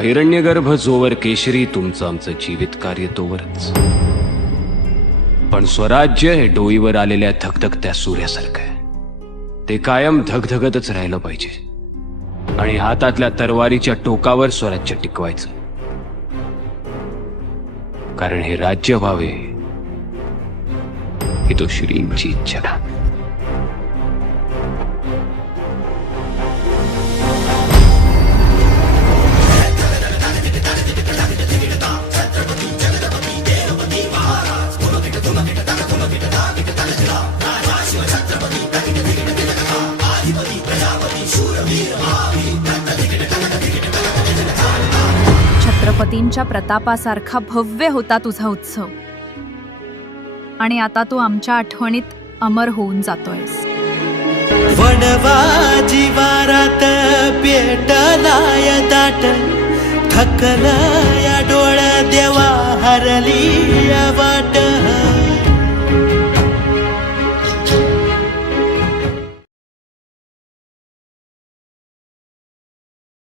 हिरण्यगर्भ जोवर केशरी तुमचं आमचं जीवित कार्य तोवरच. पण स्वराज्य हे डोईवर आलेल्या धगधगत्या सूर्यासारखं आहे. ते कायम धगधगतच राहिलं पाहिजे आणि हातातल्या तरवारीच्या टोकावर स्वराज्य टिकवायचं. कारण हे राज्य व्हावे ही तो श्रींची इच्छा. छत्रपतींच्या प्रतापासारखा भव्य होता तुझा उत्सव आणि आता तू आमच्या आठवणीत अमर होऊन जातोयस. वडवा जिवारात पेटलाय दाट, थकलाय डोळ्या देवा हरली वाट.